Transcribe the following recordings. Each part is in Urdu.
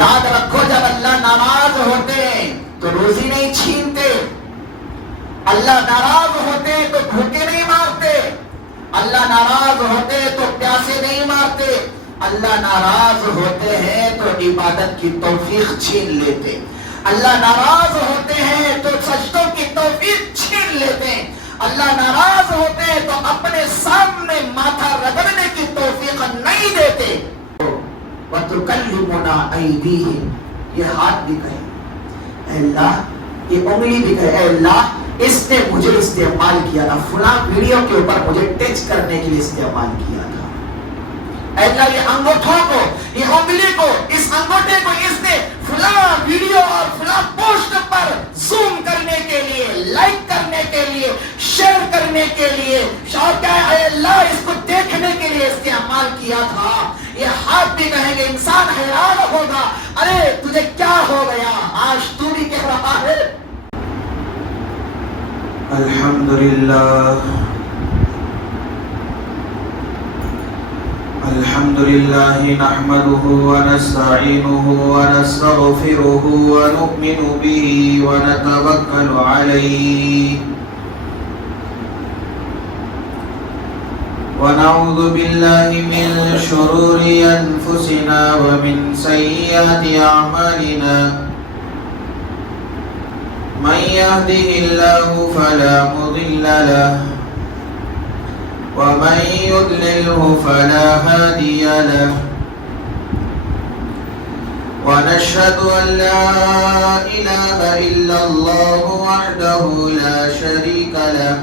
یاد رکھو جب اللہ ناراض ہوتے ہیں تو روزی نہیں چھینتے، اللہ ناراض ہوتے ہیں تو بھوکے نہیں مارتے، اللہ ناراض ہوتے ہیں تو پیاسے نہیں مارتے، اللہ ناراض ہوتے ہیں تو عبادت کی توفیق چھین لیتے، اللہ ناراض ہوتے ہیں تو سجدوں کی توفیق چھین لیتے ہیں، اللہ ناراض ہوتے ہیں تو اپنے سامنے ماتھا رگڑنے کی توفیق نہیں دیتے۔ وَتُكَلِّمُنَا أَيْدِيهِمْ، یہ ہاتھ بھی کہے اے اللہ، یہ انگلی بھی کہے اے اللہ اس نے مجھے استعمال کیا تھا، فلاں ویڈیو کے اوپر مجھے ٹچ کرنے کے لیے استعمال کیا تھا، اے اللہ یہ انگوٹھوں کو، یہ انگلی کو، اس انگوٹھے کو اس نے فلاں ویڈیو اور فلاں پوسٹ پر زوم کرنے کے لیے، لائک کرنے کے لیے، شیئر کرنے کے لیے، شاید کیا اے اللہ اس کو دیکھنے کے لیے استعمال کیا تھا۔ یہ ہاتھ بھی کہیں گے، انسان حیران ہوگا، ارے تجھے کیا ہو گیا، آج تو بھی کہہ رہا ہے۔ الحمدللہ نحمده ونستعینه ونستغفره ونؤمن به ونتوکل علیہ ونعوذ باللہ من شرور انفسنا ومن سیئات اعمالنا من يهده الله فلا مضل له ومن يضلله فلا هادي له ونشهد أن لا إله إلا الله وحده لا شريك له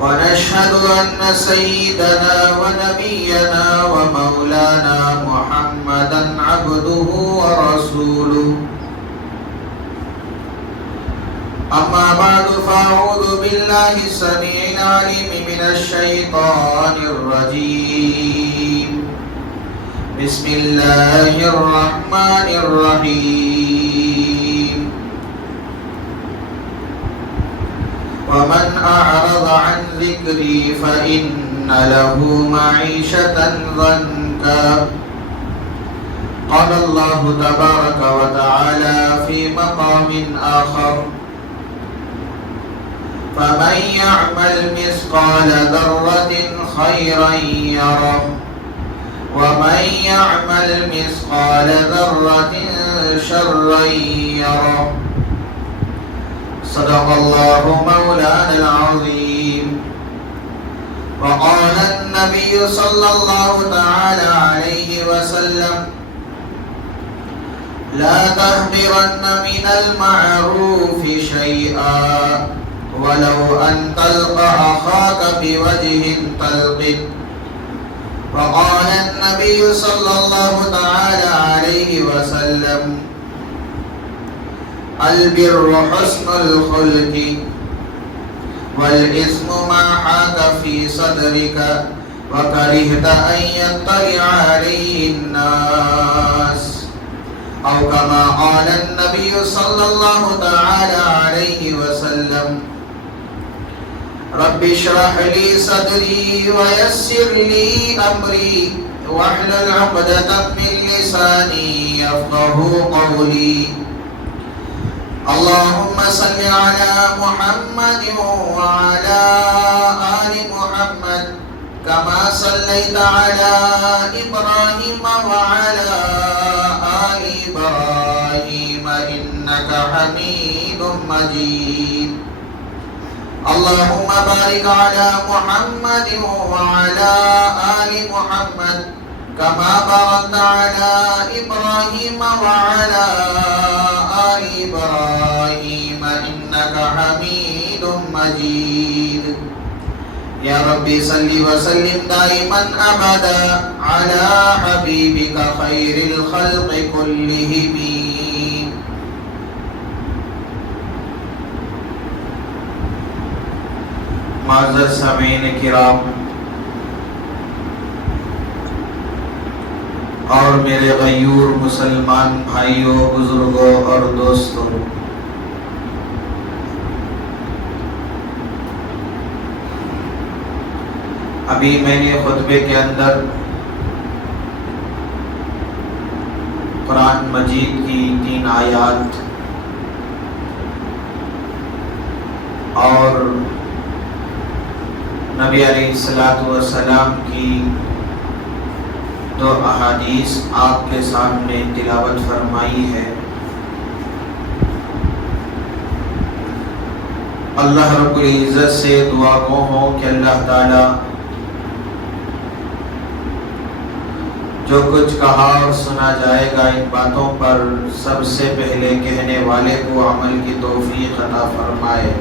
ونشهد أن سيدنا ونبينا ومولانا محمدا عبده ورسوله أما بعد فأعوذ بالله السميع العليم من الشيطان الرجيم بسم الله الرحمن الرحيم ومن أعرض عن ذكري فإن له معيشة ضنكا قال الله تبارك وتعالى في مقام آخر فمن يعمل مثقال ذرة خيرا يره ومن يعمل مثقال ذرة شرا يره صدق الله مولانا العظيم وقال النبي صلى الله تعالى عليه وسلم لا تحقرن من المعروف شيئا ولو أن تلقى أخاك بوجه طلق وقال النبي صلى الله تعالى عليه وسلم البر حسن الخلق والإثم ما حاك في صدرك وكرهت أن يطلع عليه الناس أو كما قال النبي صلى الله تعالى عليه وسلم رب اشرح لي صدري ويسر لي أمري واحلل عقدة من لساني يفقهوا قولي اللهم صل على محمد وعلى آل محمد كما صليت على إبراهيم وعلى آل إبراهيم إنك حميد مجيد اللهم بارك على محمد وعلى آل محمد كما باركت على إبراهيم وعلى آل إبراهيم إنك حميد مجيد يا ربي صل وسلم دائما أبدا على حبيبك خير الخلق كلهم معزز سامعین کرام اور میرے غیور مسلمان بھائیوں، بزرگوں اور دوستوں، ابھی میں نے خطبے کے اندر قرآن مجید کی 3 آیات اور نبی علیہ الصلوۃ والسلام کی 2 احادیث آپ کے سامنے تلاوت فرمائی ہے۔ اللہ رب العزت سے دعا گو ہوں کہ اللہ تعالی جو کچھ کہا اور سنا جائے گا ان باتوں پر سب سے پہلے کہنے والے کو عمل کی توفیق عطا فرمائے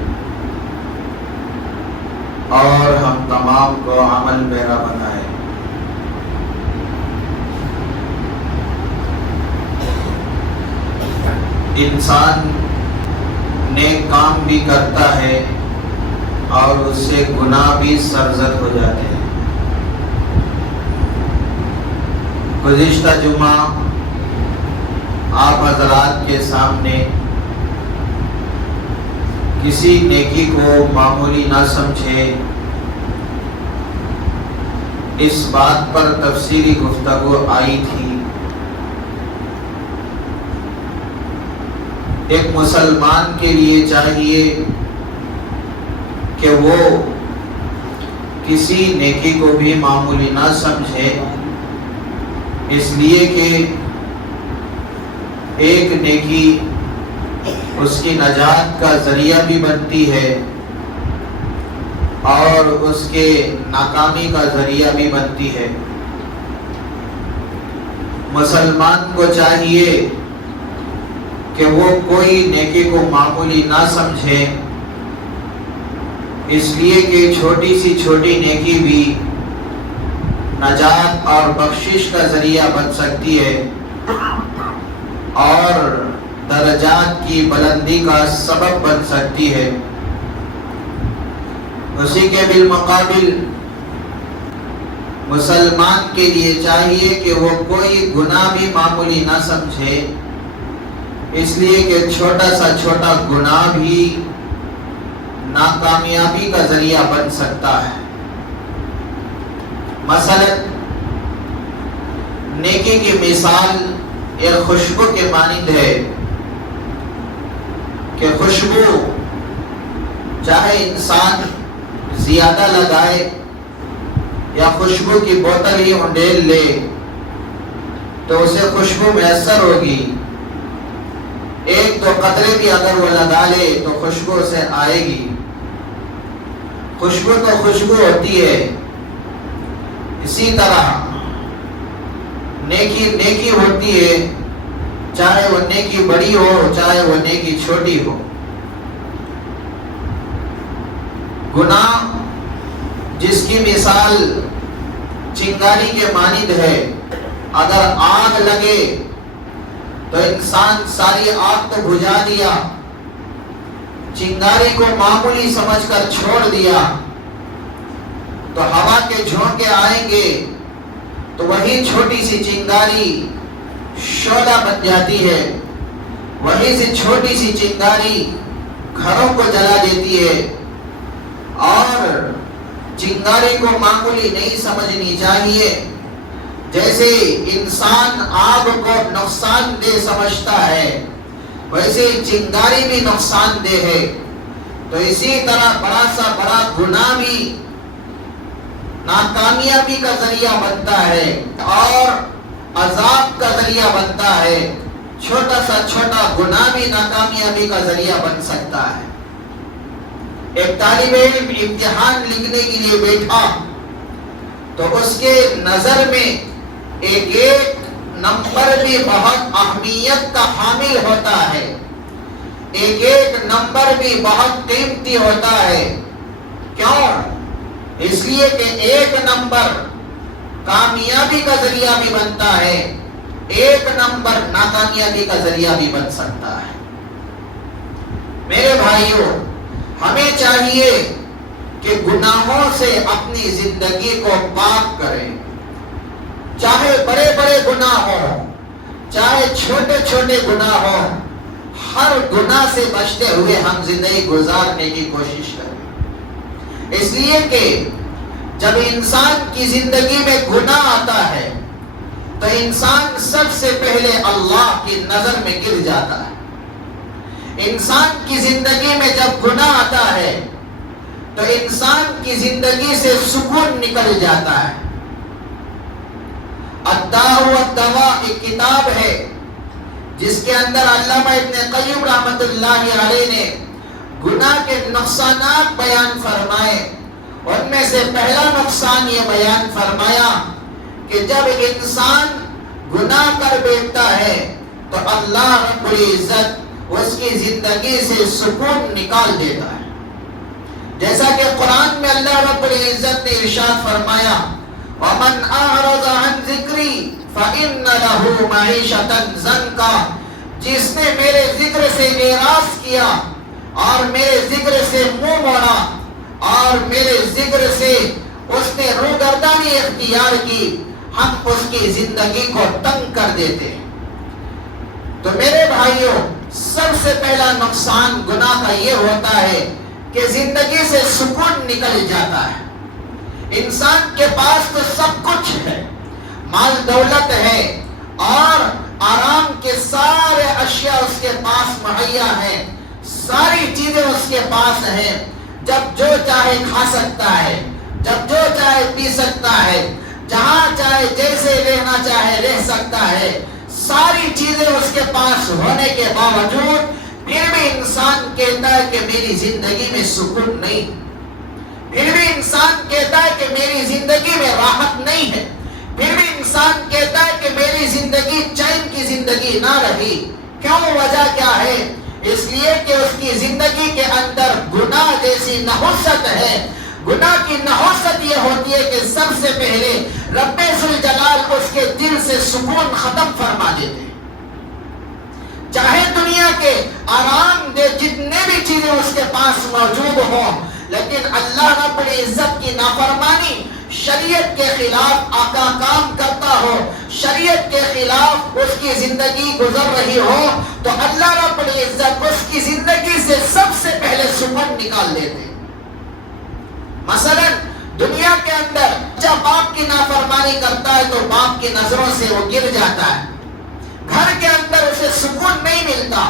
اور ہم تمام کو عمل میرا بنائے۔ انسان نیک کام بھی کرتا ہے اور اس سے گناہ بھی سرزد ہو جاتے ہیں۔ گزشتہ جمعہ آپ حضرات کے سامنے کسی نیکی کو معمولی نہ سمجھے اس بات پر تفصیلی گفتگو آئی تھی۔ ایک مسلمان کے لیے چاہیے کہ وہ کسی نیکی کو بھی معمولی نہ سمجھے، اس لیے کہ ایک نیکی اس کی نجات کا ذریعہ بھی بنتی ہے اور اس کے ناکامی کا ذریعہ بھی بنتی ہے۔ مسلمان کو چاہیے کہ وہ کوئی نیکی کو معمولی نہ سمجھے، اس لیے کہ چھوٹی سی چھوٹی نیکی بھی نجات اور بخشش کا ذریعہ بن سکتی ہے اور درجات کی بلندی کا سبب بن سکتی ہے۔ اسی کے بالمقابل مسلمان کے لیے چاہیے کہ وہ کوئی گناہ بھی معمولی نہ سمجھے، اس لیے کہ چھوٹا سا چھوٹا گناہ بھی ناکامیابی کا ذریعہ بن سکتا ہے۔ مثلا نیکی کی مثال ایک خوشبو کے مانند ہے کہ خوشبو چاہے انسان زیادہ لگائے یا خوشبو کی بوتل ہی انڈیل لے تو اسے خوشبو میسر ہوگی، 1-2 قطرے بھی اگر وہ لگا لے تو خوشبو اسے آئے گی۔ خوشبو تو خوشبو ہوتی ہے، اسی طرح نیکی ہوتی ہے، چاہے وہ نیکی بڑی ہو چاہے وہ نیکی چھوٹی ہو۔ گناہ جس کی مثال چنگاری کے مانند ہے، اگر آگ لگے تو انسان ساری آگ تو بجھا دیا، چنگاری کو معمولی سمجھ کر چھوڑ دیا تو ہوا کے جھونکے آئیں گے تو وہی چھوٹی سی چنگاری شعلہ بن جاتی ہے، وہی سے چھوٹی سی چنگاری گھروں کو جلا دیتی ہے۔ اور چنگاری کو معمولی نہیں سمجھنی چاہیے، جیسے انسان آگ کو نقصان دہ سمجھتا ہے ویسے چنگاری بھی نقصان دہ ہے۔ تو اسی طرح بڑا سا بڑا گناہ بھی ناکامیابی کا ذریعہ بنتا ہے اور عذاب کا ذریعہ بنتا ہے، چھوٹا سا چھوٹا گناہ بھی ناکامیابی کا ذریعہ بن سکتا ہے۔ ایک طالب علم امتحان لکھنے کے لیے بیٹھا تو اس کے نظر میں ایک ایک نمبر بھی بہت اہمیت کا حامل ہوتا ہے، ایک ایک نمبر بھی بہت قیمتی ہوتا ہے۔ کیوں؟ اس لیے کہ ایک نمبر کامیابی کا ذریعہ بھی بنتا ہے، ایک نمبر ناکامیابی کا ذریعہ بھی بن سکتا ہے۔ میرے بھائیوں، ہمیں چاہیے کہ گناہوں سے اپنی زندگی کو پاک کریں، چاہے بڑے بڑے گناہ ہوں چاہے چھوٹے چھوٹے گناہ ہوں، ہر گناہ سے بچتے ہوئے ہم زندگی گزارنے کی کوشش کریں۔ اس لیے کہ جب انسان کی زندگی میں گناہ آتا ہے تو انسان سب سے پہلے اللہ کی نظر میں گر جاتا ہے۔ انسان کی زندگی میں جب گناہ آتا ہے تو انسان کی زندگی سے سکون نکل جاتا ہے۔ الداء والدواء ایک کتاب ہے جس کے اندر علامہ ابن قیم رحمۃ اللہ علیہ نے گناہ کے نقصانات بیان فرمائے۔ ان میں سے پہلا نقصان یہ بیان فرمایا کہ جب انسان گناہ کر بیٹھتا ہے تو اللہ رب العزت اس کی زندگی سے سکون نکال دیتا ہے۔ جیسا کہ قرآن میں اللہ رب العزت نے ارشاد فرمایا وَمَنْ أَعْرَضَ عَنْ ذِكْرِي فَإِنَّ لَهُ مَعِيشَةً ضَنْكًا، جس نے میرے ذکر سے اعراض کیا اور میرے ذکر سے منہ موڑا اور میرے ذکر سے اس نے روگردانی اختیار کی، ہم اس کی زندگی کو تنگ کر دیتے ہیں۔ تو میرے بھائیوں، سب سے پہلا نقصان گناہ کا یہ ہوتا ہے کہ زندگی سے سکون نکل جاتا ہے۔ انسان کے پاس تو سب کچھ ہے، مال دولت ہے اور آرام کے سارے اشیاء اس کے پاس مہیا ہیں، ساری چیزیں اس کے پاس ہیں، جب جو چاہے کھا سکتا ہے، جب جو چاہے پی سکتا ہے، جہاں چاہے جیسے رہنا چاہے رہ سکتا ہے، ساری چیزیں اس کے پاس ہونے کے باوجود پھر بھی انسان کہتا ہے کہ میری زندگی میں سکون نہیں، پھر بھی انسان کہتا ہے کہ میری زندگی میں راحت نہیں ہے، پھر بھی انسان کہتا ہے کہ میری زندگی چین کی زندگی نہ رہی۔ کیوں؟ وجہ کیا ہے؟ اس لیے کہ اس کی زندگی کے اندر گناہ جیسی نحوست ہے۔ گناہ کی نحوست یہ ہوتی ہے کہ سب سے پہلے رب ذوالجلال اس کے دل سے سکون ختم فرما دیتے ہیں۔ چاہے دنیا کے آرام دہ جتنے بھی چیزیں اس کے پاس موجود ہوں، لیکن اللہ رب العزت کی نافرمانی، شریعت کے خلاف آقا کام کرتا ہو، شریعت کے خلاف اس کی زندگی گزر رہی ہو، تو اللہ رب العزت اس کی زندگی سے سب سے پہلے سکون نکال دیتے۔ مثلا دنیا کے اندر جب باپ کی نافرمانی کرتا ہے تو باپ کی نظروں سے وہ گر جاتا ہے، گھر کے اندر اسے سکون نہیں ملتا،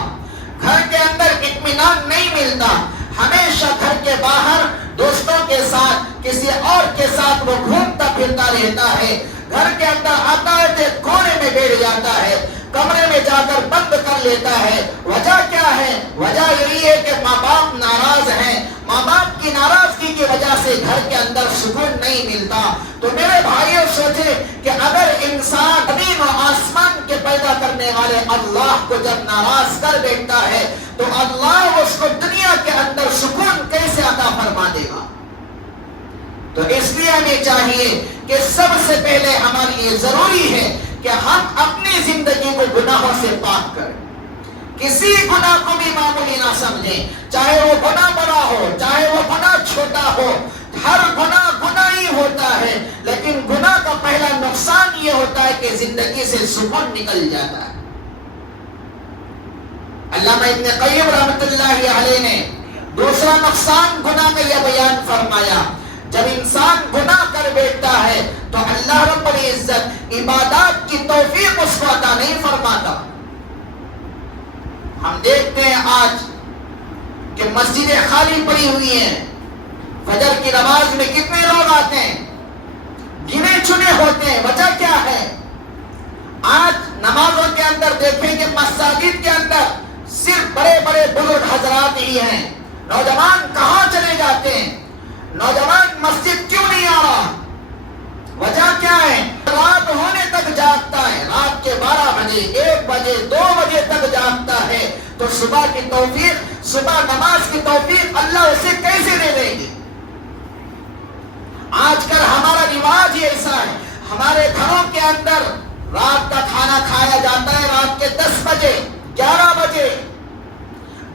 گھر کے اندر اطمینان نہیں ملتا، ہمیشہ گھر کے باہر دوستوں کے ساتھ کسی اور کے ساتھ وہ گھومتا پھرتا رہتا ہے، گھر کے اندر آتا ہے تو کونے میں بیٹھ جاتا ہے، کمرے میں جا کر بند کر لیتا ہے۔ وجہ کیا ہے؟ وجہ یہی ہے کہ ماں باپ ناراض ہیں، ماں باپ کی ناراضگی کی وجہ سے گھر کے اندر سکون نہیں ملتا۔ تو میرے بھائیوں سوچے کہ اگر انسان زمین و آسمان کے پیدا کرنے والے اللہ کو جب ناراض کر بیٹھتا ہے تو اللہ اس کو دنیا کے اندر سکون کیسے عطا فرما دے گا؟ تو اس لیے ہمیں چاہیے کہ سب سے پہلے ہمارے لیے ضروری ہے کہ ہم اپنی زندگی کو گناہوں سے پاک کریں، کسی گناہ کو بھی معمولی نہ سمجھیں، چاہے وہ گناہ بڑا ہو چاہے وہ گناہ چھوٹا ہو، ہر گناہ گناہ ہی ہوتا ہے، لیکن گناہ کا پہلا نقصان یہ ہوتا ہے کہ زندگی سے سکون نکل جاتا ہے۔ علامہ ابن قیم رحمۃ اللہ علیہ نے دوسرا نقصان گناہ کا یہ بیان فرمایا، جب انسان گناہ کر بیٹھتا ہے تو اللہ رب العزت عبادات کی توفیق اس کو عطا نہیں فرماتا۔ ہم دیکھتے ہیں آج کہ مسجدیں خالی پڑی ہوئی ہیں، فجر کی نماز میں کتنے لوگ آتے ہیں؟ گنے چنے ہوتے ہیں۔ وجہ کیا ہے؟ آج نمازوں کے اندر دیکھیں کہ مساجد کے اندر صرف بڑے بڑے بزرگ حضرات ہی ہیں، نوجوان کہاں چلے جاتے ہیں؟ نوجوان مسجد کیوں نہیں آ رہا؟ وجہ کیا ہے؟ رات ہونے تک جاگتا ہے، رات کے 12 بجے 1 بجے 2 بجے تک جاگتا ہے، تو صبح کی توفیق، صبح نماز کی توفیق اللہ اسے کیسے دے دیں گے؟ آج کل ہمارا رواج ہی ایسا ہے، ہمارے گھروں کے اندر رات کا کھانا کھایا جاتا ہے رات کے 10 بجے 11 بجے،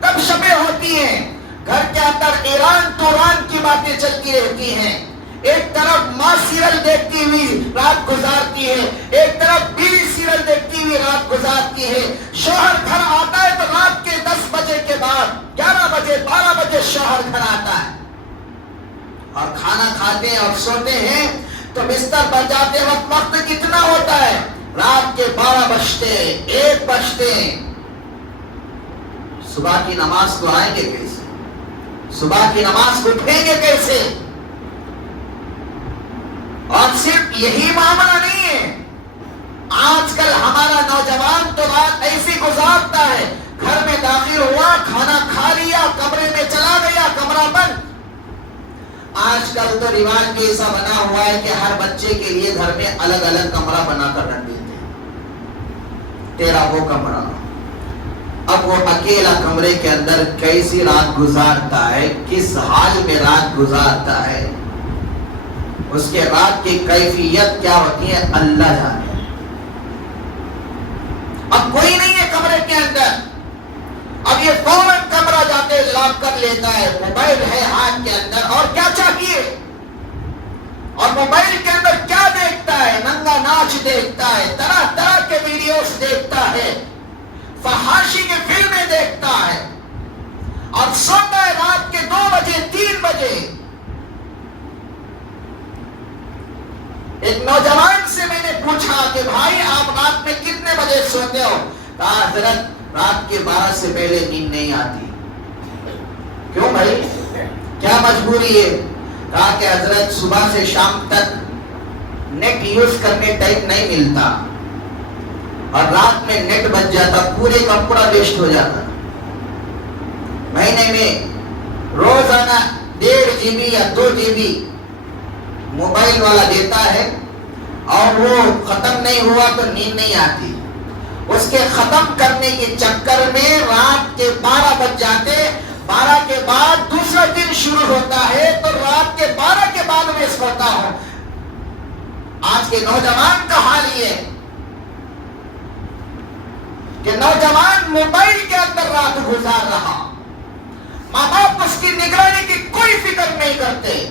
کب شبیں ہوتی ہیں، گھر کے اندر ایران توران کی باتیں چلتی رہتی ہیں، ایک طرف ماں سیریل دیکھتی ہوئی رات گزارتی ہے، ایک طرف بیوی سیریل دیکھتی ہوئی رات گزارتی ہے، شوہر گھر آتا ہے تو رات کے 10 بجے کے بعد 11 بجے 12 بجے شوہر گھر آتا ہے اور کھانا کھاتے ہیں اور سوتے ہیں تو بستر پر جاتے وقت کتنا ہوتا ہے؟ رات کے 12 بجتے 1 بجتے صبح کی نماز کو آئیں گے کیسے؟ صبح کی نماز کو اٹھیں گے کیسے؟ اور صرف یہی معاملہ نہیں ہے، آج کل ہمارا نوجوان تو رات ایسی گزارتا ہے، گھر میں داخل ہوا، کھانا کھا لیا، کمرے میں چلا گیا، کمرہ بند۔ آج کل تو رواج بھی ایسا بنا ہوا ہے کہ ہر بچے کے لیے گھر میں الگ الگ کمرہ بنا کر رکھ دیتے ہیں، تیرا وہ کمرہ۔ اب وہ اکیلا کمرے کے اندر کیسی رات گزارتا ہے، کس حال میں رات گزارتا ہے، اس کے رات کی کیفیت کیا ہوتی ہے اللہ جانے۔ اب کوئی نہیں ہے کمرے کے اندر، اب یہ فوراً کمرہ جاتے لاک کر لیتا ہے، موبائل ہے ہاتھ کے اندر، اور کیا چاہیے، اور موبائل کے اندر کیا دیکھتا ہے، ننگا ناچ دیکھتا ہے، طرح طرح کے ویڈیوز دیکھتا ہے، فحاشی کی فلمیں دیکھتا ہے، اور سوتا ہے رات کے 2 بجے 3 بجے۔ ایک نوجوان سے میں نے پوچھا کہ بھائی آپ رات میں کتنے بجے سوتے ہو؟ کہا حضرت رات کے 12 سے پہلے نیند نہیں آتی۔ کیوں بھائی، کیا مجبوری ہے؟ کہا کہ حضرت صبح سے شام تک نیٹ یوز کرنے ٹائم نہیں ملتا، اور رات میں نیٹ بچ جاتا، پورے کا پورا ویسٹ ہو جاتا۔ مہینے میں روزانہ 1.5 GB یا 2 GB موبائل والا دیتا ہے، اور وہ ختم نہیں ہوا تو نیند نہیں آتی۔ اس کے ختم کرنے کے چکر میں رات کے 12 بج جاتے، 12 کے بعد دوسرا دن شروع ہوتا ہے، تو رات کے 12 کے بعد میں سوتا ہوں۔ آج کے نوجوان کا حال یہ ہے کہ نوجوان موبائل کے اندر رات گزار رہا، ماں باپ اس کی نگرانی کی کوئی فکر نہیں کرتے،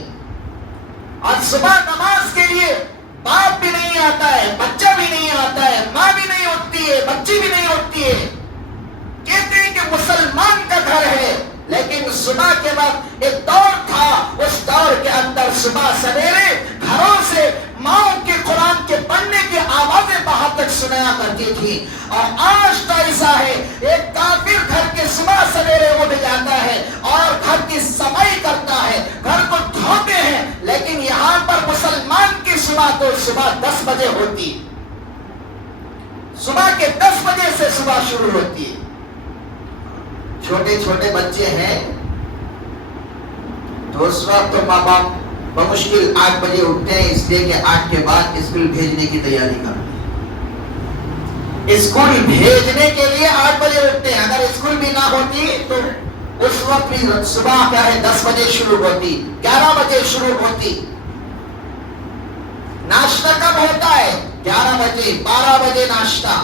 اور صبح نماز کے لیے باپ بھی نہیں آتا ہے، بچہ بھی نہیں آتا ہے، ماں بھی نہیں اٹھتی ہے، بچی بھی نہیں اٹھتی ہے۔ کہتے ہیں کہ مسلمان کا گھر ہے، لیکن صبح کے وقت ایک دور تھا، اس دور کے اندر صبح سویرے گھروں سے ماؤں کے قرآن کے پڑھنے کی آوازیں باہر تک سنایا کرتی تھی۔ اور آج تو ایسا ہے، ایک کافر گھر کے صبح سویرے اٹھ جاتا ہے اور گھر کی صفائی کرتا ہے، گھر کو دھوتے ہیں، لیکن یہاں پر مسلمان کی صبح تو صبح 10 بجے ہوتی، صبح کے 10 بجے سے صبح شروع ہوتی ہے۔ چھوٹے چھوٹے بچے ہیں تو اس وقت تو ماں باپ بمشکل 8 بجے اٹھتے ہیں، اس لیے کہ 8 کے بعد اسکول بھیجنے کی تیاری کرتے ہیں۔ اسکول بھیجنے کے لیے 8 بجے اٹھتے ہیں، اگر اسکول بھی نہ ہوتی تو اس وقت بھی صبح کیا ہے 10 بجے شروع ہوتی، 11 بجے شروع ہوتی۔ ناشتہ کب ہوتا ہے؟ 11 بجے 12 بجے ناشتہ۔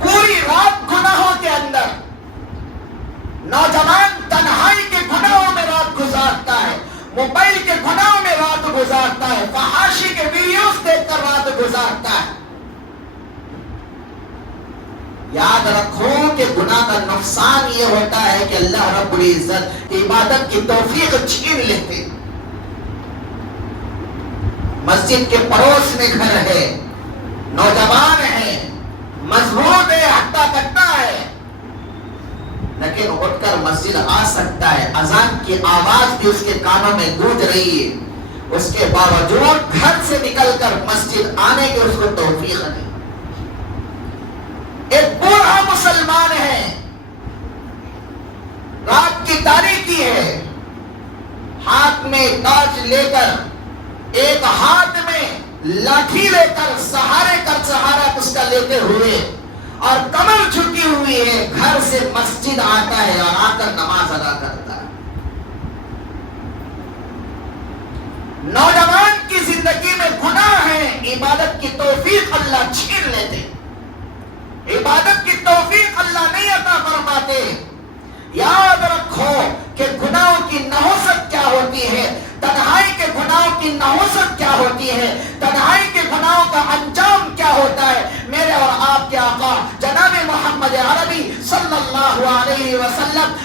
پوری رات گناہوں کے اندر نوجوان تنہائی کے گناہوں میں رات گزارتا ہے، موبائل کے گناہوں میں رات گزارتا ہے، فحاشی کے ویڈیوز دیکھ کر رات گزارتا ہے۔ یاد رکھو کہ گناہ کا نقصان یہ ہوتا ہے کہ اللہ رب العزت عبادت کی توفیق چھین لیتے۔ مسجد کے پڑوس میں گھر ہے، نوجوان ہے، مضبوط ہے، ہٹا کٹا ہے، لیکن اٹھ کر مسجد آ سکتا ہے، اذان کی آواز بھی اس کے کانوں میں گونج رہی ہے، اس کے باوجود گھر سے نکل کر مسجد آنے کی اس کو توفیق نہیں۔ ایک بوڑھا مسلمان ہے، رات کی تاریکی ہے، ہاتھ میں ٹارچ لے کر، ایک ہاتھ میں لاٹھی لے کر، سہارا اس کا لیتے ہوئے، اور کمر جھکی ہوئی ہے، گھر سے مسجد آتا ہے اور آ کر نماز ادا کرتا ہے۔ نوجوان کی زندگی میں گناہ ہے، عبادت کی توفیق اللہ چھین لیتے، عبادت کی توفیق اللہ نہیں عطا فرماتے۔ یاد رکھو کہ گناہوں کی نحوست کیا ہوتی ہے، تنہائی کے گناہوں کی نحوست کیا ہوتی ہے، تنہائی کے گناہوں کا انجام کیا ہوتا ہے۔ میرے اور آپ کے آقا جناب محمد عربی صلی اللہ علیہ وسلم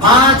5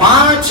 5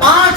5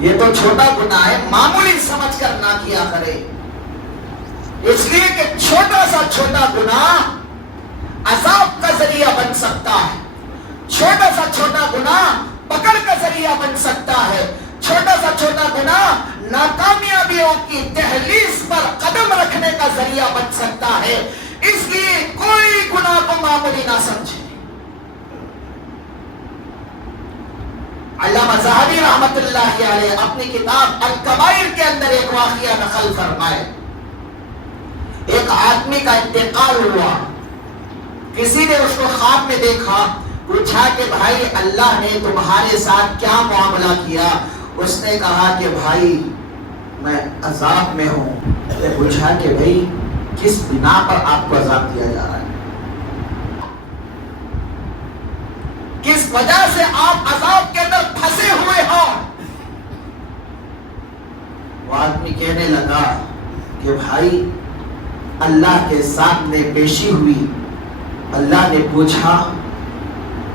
یہ تو چھوٹا گناہ ہے، معمولی سمجھ کر نہ کیا کرے، اس لیے کہ چھوٹا سا چھوٹا گناہ عذاب کا ذریعہ بن سکتا ہے، چھوٹا سا چھوٹا گناہ پکڑ کا ذریعہ بن سکتا ہے، چھوٹا سا چھوٹا گناہ ناکامیابیوں کی دہلیز پر قدم رکھنے کا ذریعہ بن سکتا ہے، اس لیے کوئی گناہ کو معمولی نہ سمجھے۔ علامہ ذہبی رحمت اللہ علیہ اپنی کتاب الکبائر کے اندر ایک واقعہ نقل فرمائے، ایک آدمی کا انتقال ہوا، کسی نے اس کو خواب میں دیکھا، پوچھا کہ بھائی اللہ نے تمہارے ساتھ کیا معاملہ کیا؟ اس نے کہا کہ بھائی میں عذاب میں ہوں۔ نے پوچھا کہ بھائی کس بنا پر آپ کو عذاب دیا جا رہا ہے، کس وجہ سے آپ عذاب کے اندر پھنسے ہوئے ہو؟ وہ آدمی کہنے لگا کہ بھائی اللہ کے سامنے پیشی ہوئی، اللہ نے پوچھا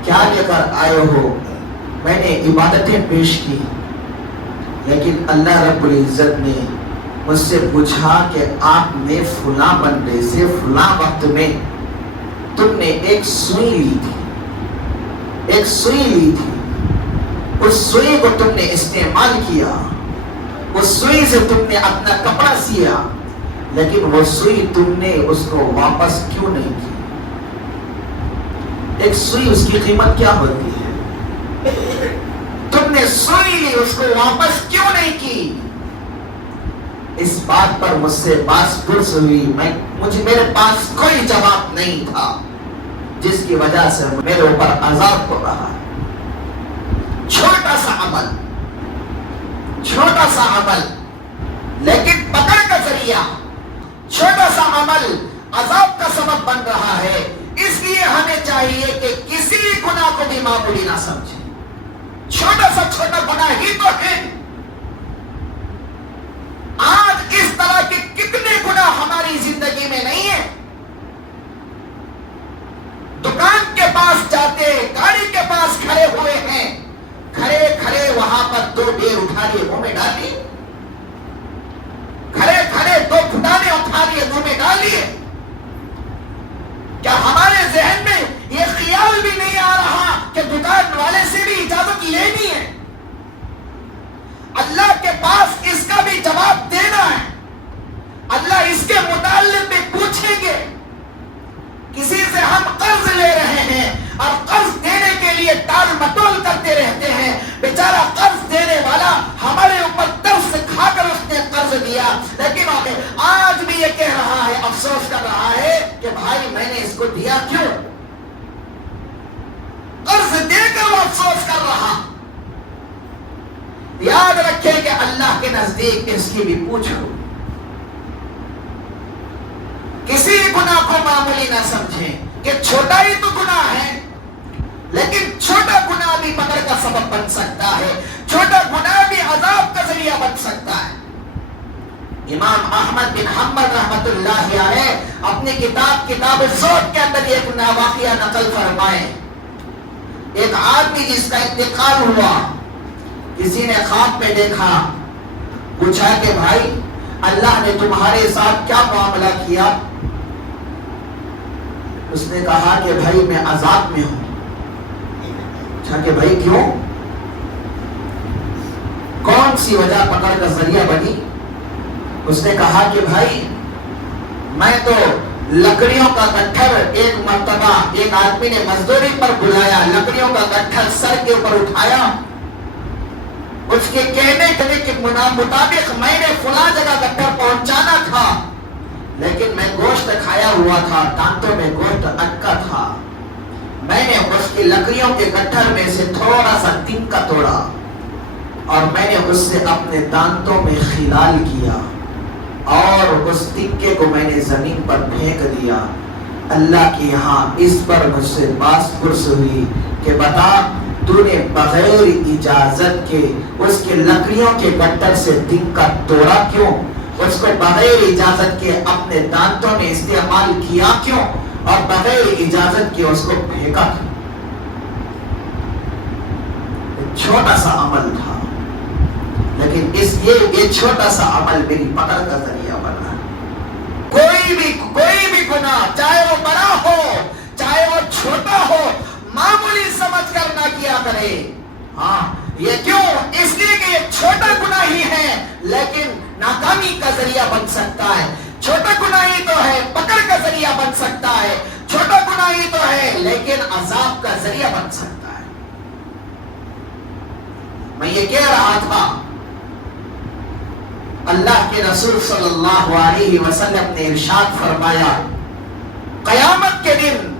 کیا لے کر آئے ہو؟ میں نے عبادتیں پیش کی، لیکن اللہ رب العزت نے مجھ سے پوچھا کہ آپ نے فلاں بندے سے فلاں وقت میں تم نے ایک سوئی لی تھی، ایک سوئی لی تھی، اس سوئی کو تم نے استعمال کیا، اس سوئی سے تم نے اپنا کپڑا سیا، لیکن وہ سوئی تم نے اس کو واپس کیوں نہیں کی؟ ایک سوئی اس کی قیمت کیا ہوتی ہے؟ تم نے سوئی لی، اس کو واپس کیوں نہیں کی؟ اس بات پر مجھ سے باس پرس ہوئی، میرے پاس کوئی جواب نہیں تھا، جس کی وجہ سے میرے اوپر عذاب ہو رہا ہے۔ چھوٹا سا عمل، چھوٹا سا عمل لیکن پکڑ کا ذریعہ، چھوٹا سا عمل عذاب کا سبب بن رہا ہے، اس لیے ہمیں چاہیے کہ کسی گناہ کو بھی معمولی نہ سمجھیں، چھوٹا سا چھوٹا گناہ ہی تو ہے۔ آج اس طرح کے کتنے گناہ ہماری زندگی میں نہیں ہیں؟ دکان کے پاس جاتے، گاڑی کے پاس کھڑے ہوئے ہیں، کھڑے کھڑے وہاں پر دو ڈیر اٹھا لیے منہ میں ڈال لیے، کھڑے کھڑے دو گھٹانے اٹھا لیے منہ میں ڈال لیے۔ کیا ہمارے ذہن میں یہ خیال بھی نہیں آ رہا کہ دکان والے سے بھی اجازت لینی ہے، اللہ کے پاس اس کا بھی جواب دینا ہے، اللہ اس کے متعلق بھی پوچھیں گے۔ کسی سے ہم قرض لے رہے ہیں اور قرض دینے کے لیے ٹال مٹول کرتے رہتے ہیں، بیچارہ قرض دینے والا ہمارے اوپر ترس کھا کر اس نے قرض دیا، لیکن آج بھی یہ کہہ رہا ہے، افسوس کر رہا ہے کہ بھائی میں نے اس کو دیا کیوں؟ قرض دے کر وہ افسوس کر رہا۔ یاد رکھیں کہ اللہ کے نزدیک اس کی بھی پوچھو، کسی گناہ کو معمولی نہ سمجھیں کہ چھوٹا ہی تو گناہ ہے، لیکن چھوٹا گناہ بھی پکڑ کا سبب بن سکتا ہے، چھوٹا گناہ بھی عذاب کا ذریعہ بن سکتا ہے۔ امام احمد بن حنبل رحمت اللہ علیہ اپنی کتاب الزہد کے اندر ایک واقعہ نقل فرمائے، ایک آدمی جس کا انتقال ہوا، کسی نے خواب میں دیکھا، پوچھا کہ بھائی اللہ نے تمہارے ساتھ کیا معاملہ کیا؟ اس نے کہا کہ بھائی میں عذاب میں ہوں۔ پوچھا کہ بھائی کیوں؟ کون سی وجہ پکڑ کا ذریعہ بنی؟ اس نے کہا کہ بھائی میں تو لکڑیوں کا گٹھر، ایک مرتبہ ایک آدمی نے مزدوری پر بلایا، لکڑیوں کا گٹھر سر کے اوپر اٹھایا، اس کے کہنے کے مطابق میں نے فلاں جگہ گٹھر پہنچانا تھا، لیکن میں گوشت کھایا ہوا تھا، دانتوں میں گوشت اٹکا تھا، میں نے اس کی لکڑیوں کے گٹھر میں سے تھوڑا سا تنکا توڑا اور میں نے اس سے اپنے دانتوں میں خلال کیا اور اس تنکے کو میں نے زمین پر پھینک دیا۔ اللہ کے یہاں اس پر مجھ سے باس پرس ہوئی کہ بتا تو نے بغیر اجازت کے اس کے لکڑیوں کے گٹھر سے تنکا توڑا کیوں؟ اس کو بغیر اجازت کے اپنے دانتوں میں استعمال کیا کیوں؟ اور بغیر اجازت کے اس کو پھینکا کیوں؟ چھوٹا سا عمل تھا، لیکن اس یہ چھوٹا سا عمل میری پکڑ کا ذریعہ بنا. کوئی بھی گناہ چاہے وہ بڑا ہو چاہے وہ چھوٹا ہو معمولی سمجھ کر نہ کیا کرے. ہاں یہ کیوں؟ اس لیے کہ یہ چھوٹا گناہ ہی ہے لیکن ناکامی کا ذریعہ بن سکتا ہے. چھوٹا گناہ ہی تو ہے پکڑ کا ذریعہ بن سکتا ہے. چھوٹا گناہ ہی تو ہے لیکن عذاب کا ذریعہ بن سکتا ہے. میں یہ کہہ رہا تھا اللہ کے رسول صلی اللہ علیہ وسلم نے ارشاد فرمایا قیامت کے دن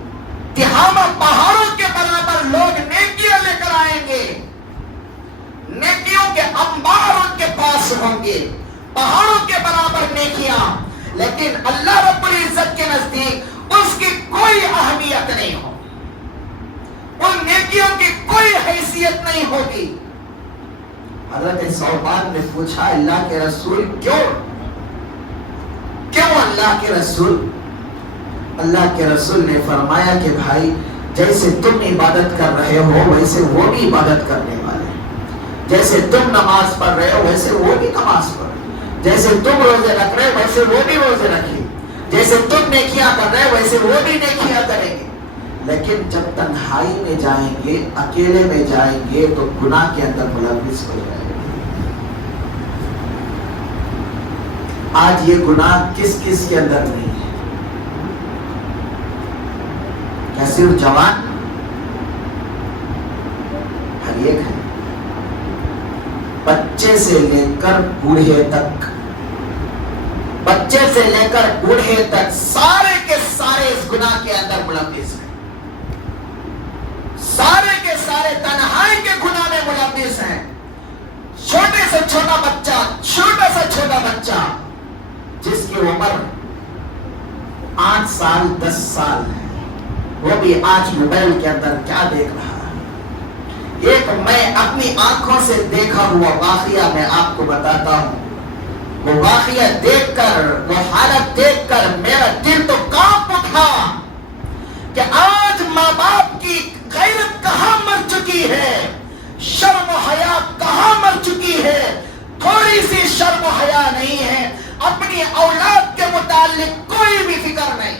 تہامہ پہاڑوں کے برابر لوگ نیکیاں لے کر آئیں گے. نیکیوں کے انبار ان کے پاس ہوں گے پہاڑوں کے برابر نیکیاں. لیکن اللہ رب العزت کے نزدیک اس کی کوئی اہمیت نہیں ہو. ان نیکیوں کی کوئی حیثیت نہیں ہوگی. حضرت ثوبان نے پوچھا اللہ کے رسول کیوں اللہ کے رسول؟ اللہ کے رسول نے فرمایا کہ بھائی جیسے تم عبادت کر رہے ہو ویسے وہ بھی عبادت کرنے والے ہیں. جیسے تم نماز پڑھ رہے ہو ویسے وہ بھی نماز پڑھ رہے ہیں. جیسے تم روزے رکھ رہے ہو ویسے وہ بھی روزے رکھیں. جیسے تم نیکیاں کر رہے ہو ویسے وہ بھی نیکیاں کریں گے. لیکن جب تنہائی میں جائیں گے اکیلے میں جائیں گے تو گناہ کے اندر ملوث ہو جائیں گے. آج یہ گناہ کس کس کے اندر نہیں ہے؟ کیا صرف جوان؟ ہر ایک ہے. بچے سے لے کر بوڑھے تک سارے کے سارے اس گناہ کے اندر ملوث ہیں. سارے کے سارے تنہائی کے گناہ میں ملوث ہیں. چھوٹے سے چھوٹا بچہ جس کی عمر 8 سال 10 سال ہے وہ بھی آج موبائل کے اندر کیا دیکھ رہا ہے. ایک میں اپنی آنکھوں سے دیکھا ہوا واقعہ میں آپ کو بتاتا ہوں. وہ واقعہ دیکھ کر وہ حالت دیکھ کر میرا دل تو کانپ اٹھا کہ آج ماں باپ کی غیرت کہاں مر چکی ہے. شرم و حیا کہاں مر چکی ہے. تھوڑی سی شرم و حیا نہیں ہے. اپنی اولاد کے متعلق کوئی بھی فکر نہیں.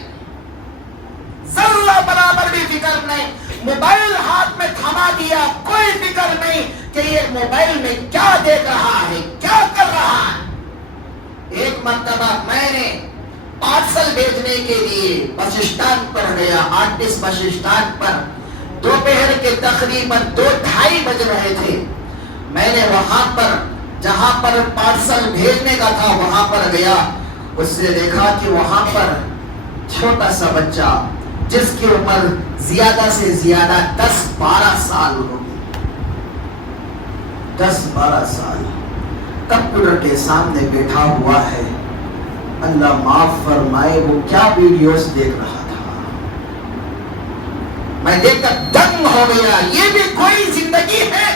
ذرہ برابر بھی فکر نہیں. موبائل ہاتھ میں تھما دیا کوئی فکر نہیں کہ یہ موبائل میں کیا دیکھ رہا ہے کیا کر رہا ہے. ایک مرتبہ میں نے پارسل بھیجنے کے لیے بس اسٹینڈ پر گیا. آرٹسٹ بس اسٹینڈ پر دوپہر کے تقریباً 2:30 بج رہے تھے. میں نے وہاں پر جہاں پر پارسل بھیجنے کا تھا وہاں پر گیا. اس نے دیکھا کہ وہاں پر چھوٹا سا بچہ جس کی عمر زیادہ سے زیادہ 10-12 سال ہوگی. 10-12 سال کمپیوٹر کے سامنے بیٹھا ہوا ہے. اللہ معاف فرمائے وہ کیا ویڈیوز دیکھ رہا تھا. میں دیکھ کر دنگ ہو گیا. یہ بھی کوئی زندگی ہے؟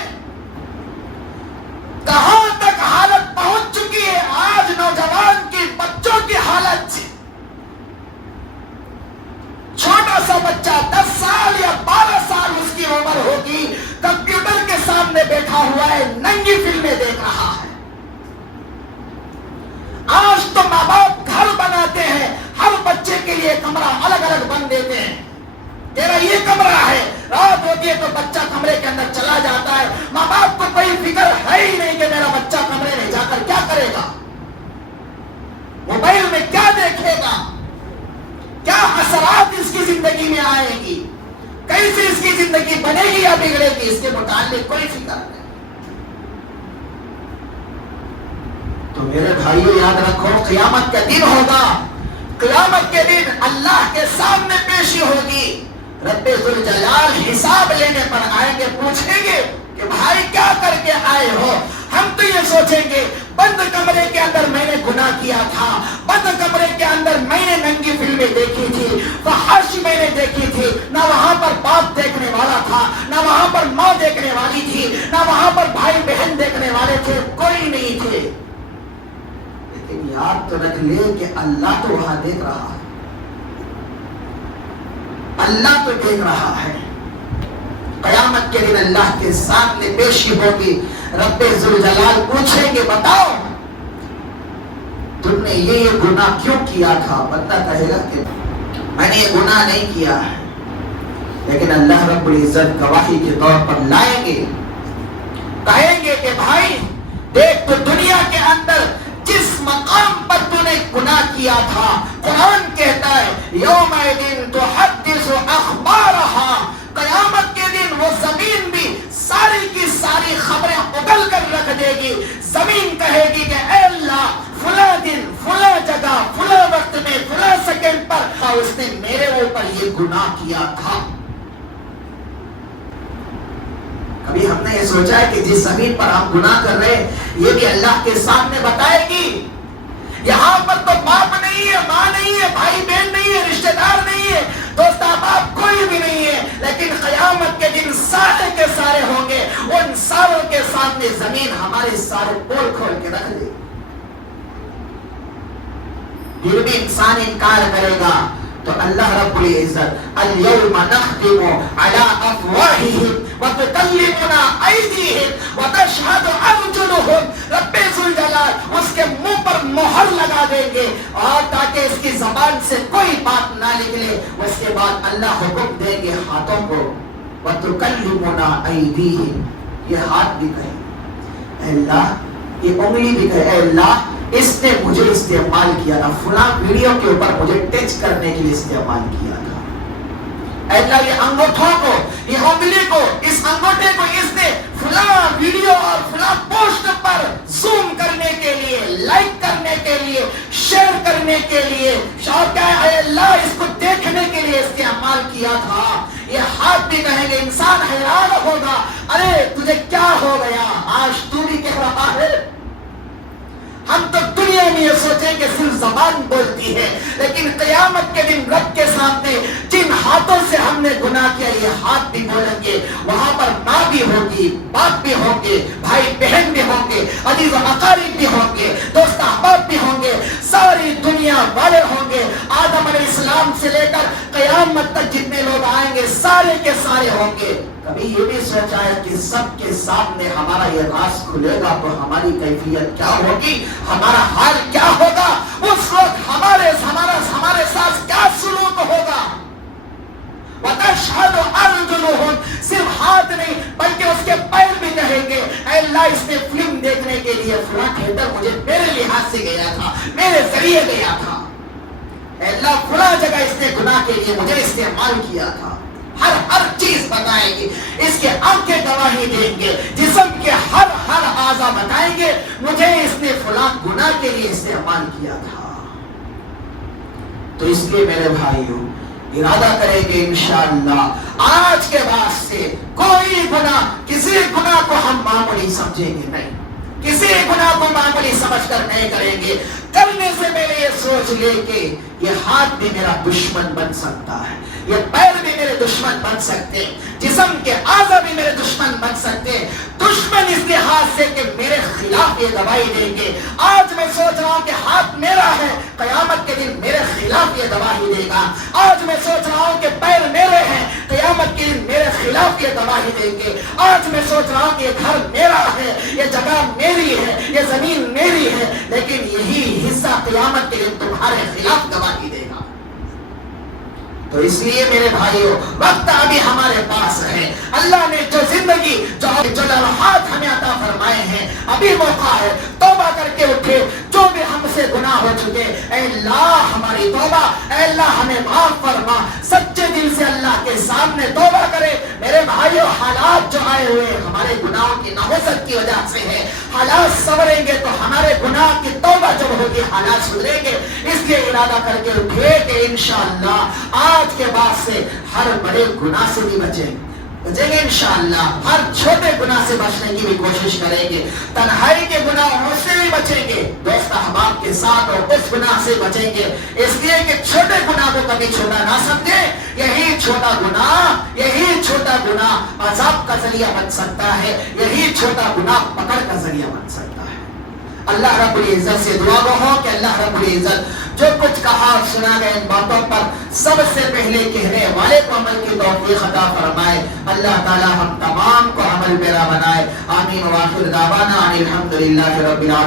کہاں تک حالت پہنچ چکی ہے آج نوجوان کی بچوں کی حالت. چھوٹا سا بچہ 10 سال یا 12 سال اس کی عمر ہوگی کمپیوٹر کے سامنے بیٹھا ہوا ہے ننگی فلمیں دیکھ رہا ہے. آج تو ماں باپ گھر بناتے ہیں ہر بچے کے لیے کمرہ الگ الگ بن دیتے ہیں. تیرا یہ کمرہ ہے رات ہوتی ہے تو بچہ کمرے کے اندر چلا جاتا ہے. ماں باپ کو کوئی فکر ہے ہی نہیں کہ میرا بچہ کمرے میں جا کر کیا کرے گا. موبائل میں کیا دیکھے گا. کیا اثرات اس کی زندگی میں آئے گی. کیسے اس کی زندگی بنے گی یا بگڑے گی اس کے متعلق کوئی فکر نہیں. تو میرے بھائیو یاد رکھو قیامت کا دن ہوگا. قیامت کے دن اللہ کے سامنے پیشی ہوگی. رب ذوالجلال حساب لینے پر آئیں گے پوچھیں گے کہ بھائی کیا کر کے آئے ہو. ہم تو یہ سوچیں گے بند کمرے کے اندر میں نے گناہ کیا تھا. بند کمرے کے اندر میں نے ننگی فلمیں دیکھی تھی. فحش میں نے دیکھی تھی. نہ وہاں پر باپ دیکھنے والا تھا نہ وہاں پر ماں دیکھنے والی تھی نہ وہاں پر بھائی بہن دیکھنے والے تھے. کوئی نہیں تھے. لیکن یاد تو رکھ لے کہ اللہ تو وہاں دیکھ رہا ہے. اللہ تو دیکھ رہا ہے. قیامت کے دن اللہ کے سامنے پیشی ہوگی. رب ذوالجلال پوچھیں گے بتاؤ تم نے یہ گناہ کیوں کیا تھا؟ بندہ کہے گا کہ میں نے یہ گناہ نہیں کیا ہے، لیکن اللہ رب العزت گواہی کے طور پر لائیں گے، کہیں گے کہ بھائی دیکھ تو دنیا کے اندر جس مقام پر تو نے گناہ کیا تھا، قرآن کہتا ہے یومئذ تحدث اخبارہا، قیامت کے دن وہ زمین بھی ساری کی ساری خبریں اگل کر رکھ دے گی۔ زمین کہے گی کہ اے اللہ فلاں دن فلاں جگہ فلاں وقت میں فلاں سیکنڈ پر اس نے میرے اوپر یہ گناہ کیا تھا۔ کبھی ہم نے یہ سوچا ہے کہ جس زمین پر ہم گناہ کر رہے ہیں یہ بھی اللہ کے سامنے بتائے گی؟ یہاں پر تو باپ نہیں ہے، ماں نہیں ہے، بھائی بہن نہیں ہے، رشتہ دار نہیں ہے، دوست احباب کوئی بھی نہیں ہے، لیکن قیامت کے دن سارے کے سارے ہوں گے۔ ان ساروں کے سامنے زمین ہمارے سارے پول کھول کے رکھ دے، پھر بھی انسان انکار کرے گا تو اللہ رب العزت اليوم نختم على افواههم وتكلمنا ايديهم وتشهد ارجلهم، رب ذوالجلال اس کے منہ پر مہر لگا دیں گے اور تاکہ اس کی زبان سے کوئی بات نہ نکلے۔ اس کے بعد اللہ حکم دیں گے ہاتھوں کو، وتكلمنا ايديهم، یہ ہاتھ بھی کہیں اے اللہ، یہ انگلی بھی کہے اے اللہ اس نے مجھے استعمال کیا تھا، فلاں ویڈیو کے اوپر مجھے ٹچ کرنے کے لیے استعمال کیا تھا۔ اے اللہ یہ انگوٹھوں کو، یہ انگلی کو، اس انگوٹھے کو اس نے فلاں ویڈیو اور فلاں پوسٹ پر زوم کرنے کے لیے، لائک کرنے کے لیے، شیئر کرنے کے لیے، شاید کیا ہے اے اللہ اس کو دیکھنے کے لیے استعمال کیا تھا۔ یہ ہاتھ بھی کہیں گے، انسان حیران ہوگا ارے تجھے کیا ہو گیا، آج تو بھی کہہ رہا ہے۔ ہم تو دنیا میں یہ سوچیں کہ صرف زبان بولتی ہے، لیکن قیامت کے دن رب کے سامنے جن ہاتھوں سے ہم نے گناہ کیا یہ ہاتھ بھی بولیں گے، وہاں پر ماں بھی ہوگی، باپ بھی ہوں گے، بھائی بہن بھی ہوں گے، عزیز و اقارب بھی ہوں گے، دوست احباب بھی ہوں گے، ساری دنیا والے ہوں گے، آدم علیہ السلام سے لے کر قیامت تک جتنے لوگ آئیں گے سارے کے سارے ہوں گے۔ کبھی یہ بھی سوچا ہے کہ سب کے سامنے ہمارا یہ راز کھلے گا تو ہماری کیفیت کیا ہوگی، ہمارا حال کیا ہوگا، اس وقت ہمارے ساتھ کیا سلوک ہوگا؟ وَتَشْهَدُ أَرْجُلُهُمْ، صرف ہاتھ نہیں بلکہ اس کے پیر بھی کہیں گے اے اللہ اس نے فلم دیکھنے کے لیے فلاں تھیٹر مجھے میرے لحاظ سے گیا تھا، میرے ذریعے گیا تھا، اے اللہ فلاں جگہ اس نے گناہ کے لیے مجھے استعمال کیا تھا۔ ہر چیز بتائیں گے، اس کے آنکھیں گواہی دیں گے، جسم کے ہر اعضاء بتائیں گے مجھے اس نے فلاں گناہ کے لیے استعمال کیا تھا۔ تو اس لیے میرے بھائیوں ارادہ کریں گے انشاءاللہ آج کے بعد سے کوئی گناہ، کسی گناہ کو ہم معمولی سمجھیں گے نہیں، کسی گناہ کو معمولی سمجھ کر نہیں کریں گے۔ کرنے سے پہلے یہ سوچ لے کہ یہ ہاتھ بھی میرا دشمن بن سکتا ہے، یہ پیر بھی میرے دشمن بن سکتے ہیں، جسم کے اعضاء بھی میرے دشمن بن سکتے ہیں۔ دشمن اس لحاظ سے کہ میرے خلاف یہ گواہی دیں گے۔ آج میں سوچ رہا ہوں کہ ہاتھ میرا ہے، قیامت کے دن میرے خلاف یہ گواہی دے گا۔ آج میں سوچ رہا ہوں کہ پیر میرے ہیں، قیامت کے دن میرے خلاف یہ گواہی دیں گے۔ آج میں سوچ رہا ہوں کہ یہ گھر میرا ہے، یہ جگہ میری ہے، یہ زمین میری ہے، لیکن یہی حصہ قیامت کے دن تمہارے خلاف گواہی دے گا۔ تو اس لیے میرے بھائیوں وقت ابھی ہمارے پاس ہے، اللہ نے جو زندگی جو لمحات ہمیں عطا فرمائے ہیں، ابھی موقع ہے، توبہ کر کے اٹھے۔ جو بھی ہم سے گناہ ہو چکے اے اللہ ہماری توبہ، اے اللہ ہمیں معاف فرما، سچے دل سے اللہ کے سامنے توبہ کرے۔ میرے بھائیوں حالات جو آئے ہوئے ہمارے گناہوں کی نحوست کی وجہ سے ہے، حالات سنوریں گے تو ہمارے گناہ کی توبہ جب ہوگی حالات سدھریں گے۔ اس لیے ارادہ کر کے اٹھے کہ انشاءاللہ آج کے بعد سے ہر بڑے گناہ سے بھی بچیں گے انشاءاللہ، ہر چھوٹے گناہ سے بچنے کی بھی کوشش کریں گے، تنہائی کے گناہوں سے بھی بچیں گے، دوست احباب کے ساتھ اور اس گناہ سے بچیں گے، اس لیے کہ چھوٹے گناہ کو کبھی چھوٹا نہ سمجھیں۔ یہی چھوٹا گناہ عذاب کا ذریعہ بن سکتا ہے، یہی چھوٹا گناہ پکڑ کا ذریعہ بن سکتا ہے۔ اللہ رب العزت سے دعا ہو کہ اللہ رب العزت جو کچھ کہا سنا گیا ان باتوں پر سب سے پہلے کہنے والے کو عمل کی توفیق عطا فرمائے. اللہ تعالی ہم تمام کو عمل پیرا بنائے. آمین. وآخر دعوانا ان الحمد للہ رب العالمین.